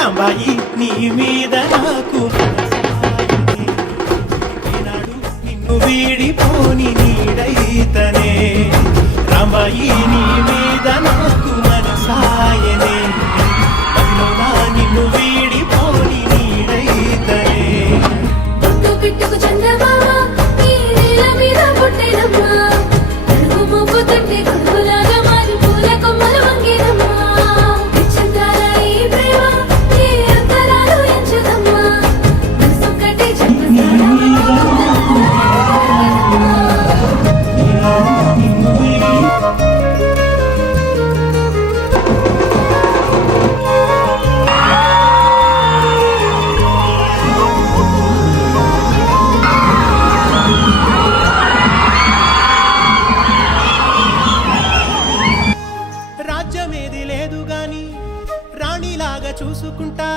రాంబాయి నీ మీద నాకు ఈనాడు నిన్ను వీడిపోని నీడైతనే రాంబాయి నీ మీద నాకు మనసాయనే మదిలోనా నిన్ను వీడిపోని నీడైతనే పుట్టు పిట్టుకు చందమామ ఈ నేల మీద పుట్టినమ్మా అడుగు మోపు తట్టి కొడుకులాగా మారి పూల కొమ్మలు వంగినమ్మా పిచ్చంతాల ఈ ప్రేమ ఈ అంతరాలు ఎంచుదమ్మా మనసొక్కటి రాజ్యమేది లేదు గాని రాణిలాగా చూసుకుంటా